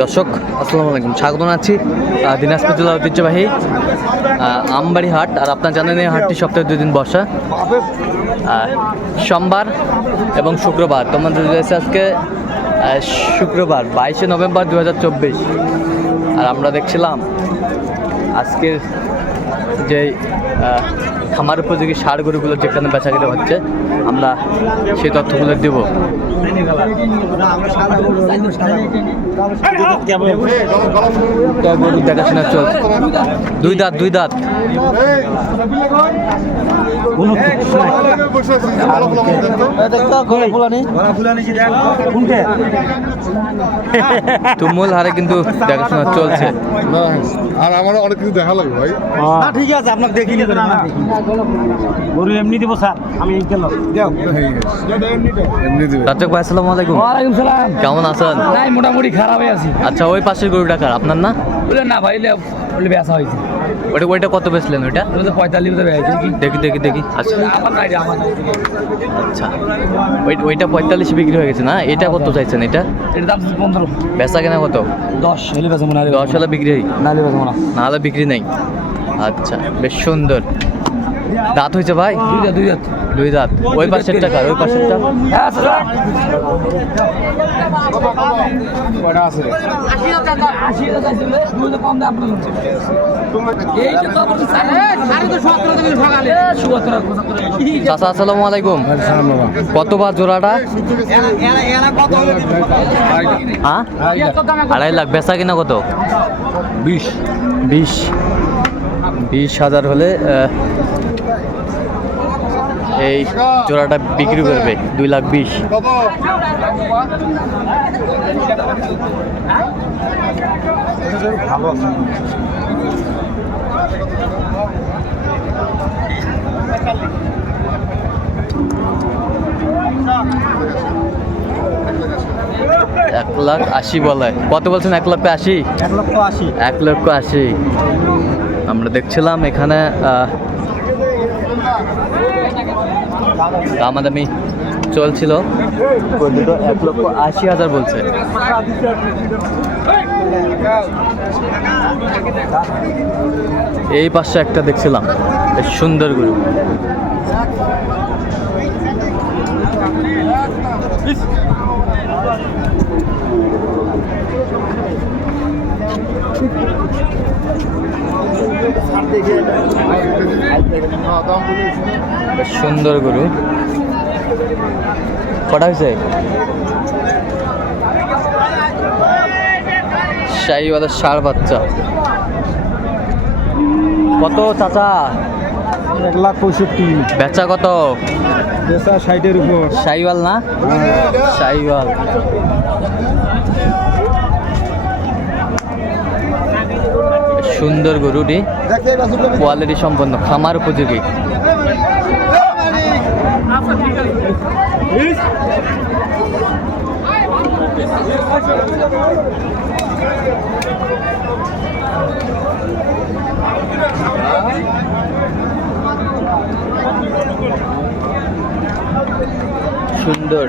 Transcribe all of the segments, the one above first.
দর্শক আসসালামু আলাইকুম, স্বাগত জানাচ্ছি দিনাজপুর জেলার ঐতিহ্যবাহী আমবাড়ি হাট। আর আপনার জানেন এই হাটটি সপ্তাহে 2 দিন বসা, সোমবার এবং শুক্রবার। তোমাদের রয়েছে আজকে শুক্রবার 22শে নভেম্বর 2024। আর আমরা দেখছিলাম আজকের যে খামার উপযোগী ষাঁড় গরুগুলো যেখানে বেচাকেনা হচ্ছে, আমরা সেই তথ্যগুলো দেব। গরু দেখাশোনা চলছে, 2 দাঁত। তুমুল হারে কিন্তু দেখাশোনা চলছে। আর আমার অনেক কিছু দেখা লাগবে ভাই। ঠিক আছে, আপনাকে দেখি নিতে না গরু এমনি দিব স্যার, আমি এই গেল রাজ্জাক ভাই আসসালামু আলাইকুম। ওয়ালাইকুম সালাম। কেমন আছেন? নাই, মোটামুটি খারাপ হয়ে আছি। আচ্ছা, ওই পাশের গরুটা কার, আপনার না? বলে না ভাই, বলে বেচা হয়েছে। ওইটা কত বেচলেন? ওইটা 45 দেখি। আচ্ছা আমার নাই। আচ্ছা, ওইটা 45 বিক্রি হয়ে গেছে না? এটা কত চাইছেন? এটার দাম 15। বেচা কেনা কত? 10 হলে বেচা মনে হয়। 10 হলে বিক্রি নালে বেচা মনে হয়। নাহলে বিক্রি নেই। আচ্ছা, বেশ সুন্দর। দাঁত হয়েছে ভাই? 2 দাঁত। ওই পাশের টাকা, ওই পাশেরটা চাচা আসসালামু আলাইকুম। কত বার জোড়াটা? হ্যাঁ, 2.5 লাখ। বেচা কিনা কত? 20,000 হলে এই জোড়াটা বিক্রি করবে 2,20,000। $1,80,000 বলে। কত বলছেন? 1,80,000। 1,80,000। আমরা দেখছিলাম এখানে দামাদামি চলছিল, 1,80,000 বলছে। এই পাশে একটা দেখছিলাম, বেশ সুন্দর গরু। বেশ সুন্দর গরু। কটা হয়েছে? শাহিওয়ালের ষাঁড় বাচ্চা। কত চাচা? 1,65,000। বেচা কত? বেচা 60-এর উপর। শাহিওয়াল না? শাহিওয়াল। সুন্দর গরুটি, কোয়ালিটি সম্পন্ন, খামার উপযোগী। সুন্দর।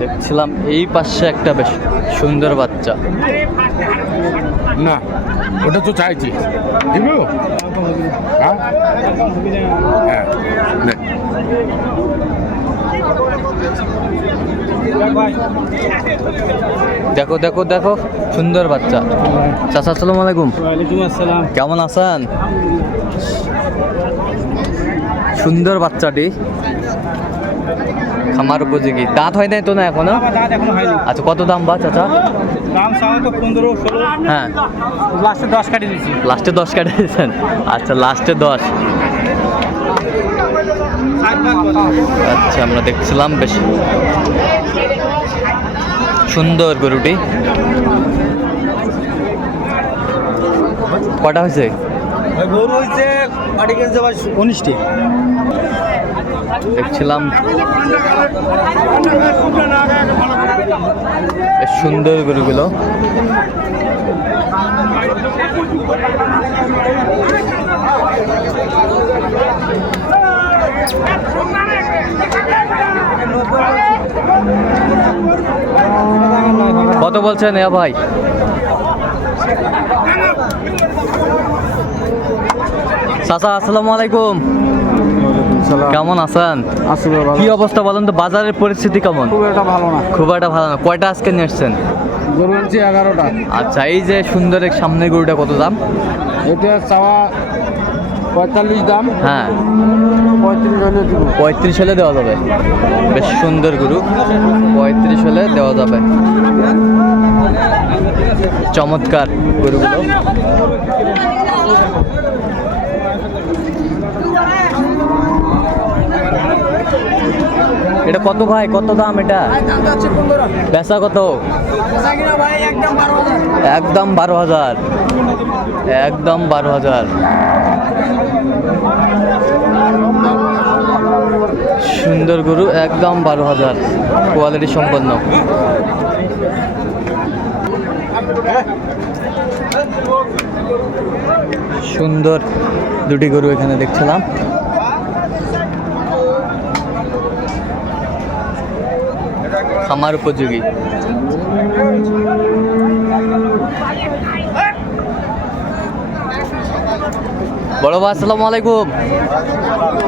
দেখছিলাম এই পাশে একটা বেশ সুন্দর বাচ্চা। না, ওটা তো চাইছি দিব। হ্যাঁ, দেখো সুন্দর বাচ্চা। চাচা আসসালামু আলাইকুম। ওয়ালাইকুম আসসালাম। কেমন আছেন? সুন্দর বাচ্চাটি, খামার উপযোগী। দাঁত হয় নাই তো না এখনো? আচ্ছা, কত দাম বা চাচা? দাম চাও তো 15-16। হ্যাঁ, লাস্টে 10 কাটি দিয়েছি। লাস্টে 10 কাটে দিয়েছেন? আচ্ছা, লাস্টে 10। আচ্ছা, আমরা দেখছিলাম বেশ সুন্দর গরুটি। কটা হয়েছে? গরু হয়েছে 19টি। দেখছিলাম বেশ সুন্দর গরুগুলো। বলছেন এ ভাই? চাচা আসসালামু আলাইকুম, কেমন আছেন? কি অবস্থা বলেন তো, বাজারের পরিস্থিতি কেমন? খুব একটা ভালো না। খুব একটা ভালো না। কয়টা আজকে নিয়ে এসছেন? গরু আনছি 11টা। আচ্ছা, এই যে সুন্দর এক সামনের গরুটা কত দাম? এটা চাওয়া 45 দাম। হ্যাঁ, 35 হলে দিব। 35 হলে দেওয়া যাবে। বেশ সুন্দর গরু, 35 হলে দেওয়া যাবে। চমৎকার গরুগুলো। এটা কত ভাই, কত দাম এটা? বেচা কত? একদম 12,000। একদম 12,000। সুন্দর গরু, একদম 12,000, কোয়ালিটি সম্পন্ন। সুন্দর দুটি গরু এখানে দেখছিলাম। খামার উপযোগী। বড় ভাই আসসালামু আলাইকুম,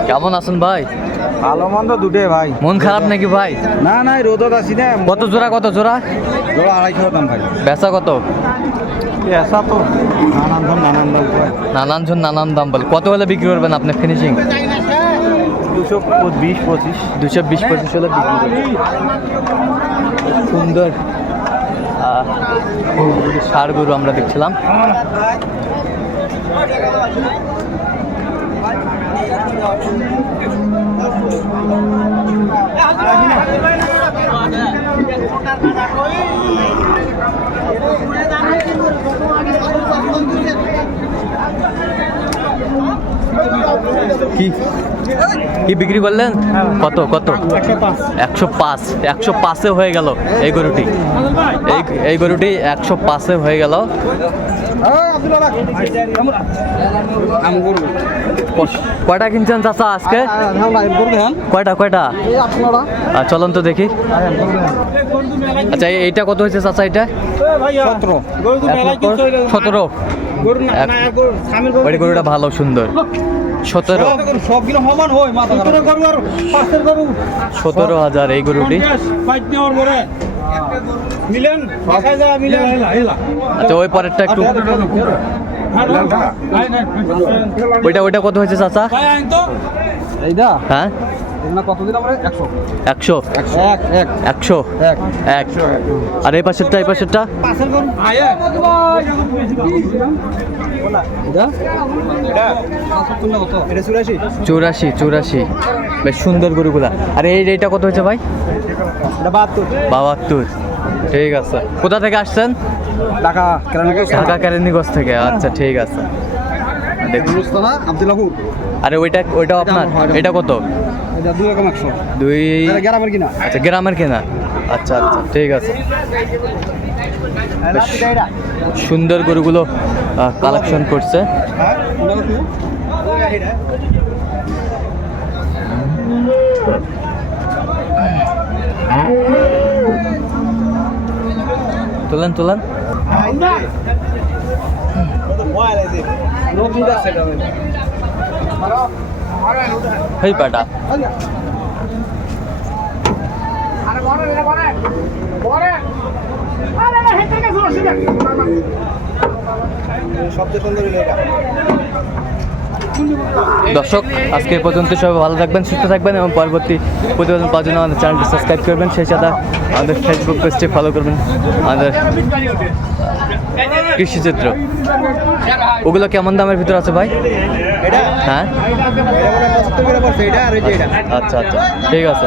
কেমন আছেন ভাই? ভালো মন্দ দুটে ভাই। মন খারাপ নাকি ভাই? না না, রোদত আছি না। কত জোড়া, কত জোড়া? জোড়া 250 দাম ভাই। বেচা কত? এসা তো নানান দাম নানান জন নানান দাম বলে। কত হলে বিক্রি করবেন আপনি ফিনিশিং? 220-25। 220-25 হলে বিক্রি করবেন। সুন্দর ষাঁড় গরু আমরা দেখছিলাম। কি কি বিক্রি করলেন? কত কত? 105। 105-এ হয়ে গেল এই গরুটি। এই গরুটি 105-এ হয়ে গেল। কয়টা কিনছেন চাচা আজকে? কয়টা কয়টা? চলুন তো দেখি। আচ্ছা, এইটা কত হয়েছে চাচা? এটা 17। ওই গরুটা ভালো সুন্দর। 17। 17,000 এই গরুটি। আচ্ছা, ওই পরেরটা একটু। ওইটা কত হয়েছে চাচা? এইটা হ্যাঁ, কতদিন আমরা 100। 100। 100। আর এই পাশেরটা, এই পাশেরটা? 84। বেশ সুন্দর গরুগুলা। আর এইটা কত হয়েছে ভাই? 72। ঠিক আছে। কোথা থেকে আসছেন? ঢাকা ঢাকা কেরানীগঞ্জ থেকে। আচ্ছা, ঠিক আছে। দেখুন। আব্দুল্লাহপুর। আরে ওইটাও আপনার? এটা কত? এটা 2,100। 2। গ্রামের কিনা। আচ্ছা, গ্রামের কেনা। আচ্ছা আচ্ছা, ঠিক আছে। বেশ সুন্দর গরুগুলো কালেকশন করছে। তোলেন তোলেন। এই পাটা দর্শক, আজকে পর্যন্ত সবাই ভালো থাকবেন, সুস্থ থাকবেন এবং পরবর্তী প্রতিবেদন পাওয়ার জন্য আমাদের চ্যানেলটি সাবস্ক্রাইব করবেন। সেই সাথে আমাদের ফেসবুক পেজটি ফলো করবেন। আমাদের কৃষিচিত্র ওগুলো কেমন দামের ভিতর আছে ভাই? হ্যাঁ, আচ্ছা আচ্ছা, ঠিক আছে।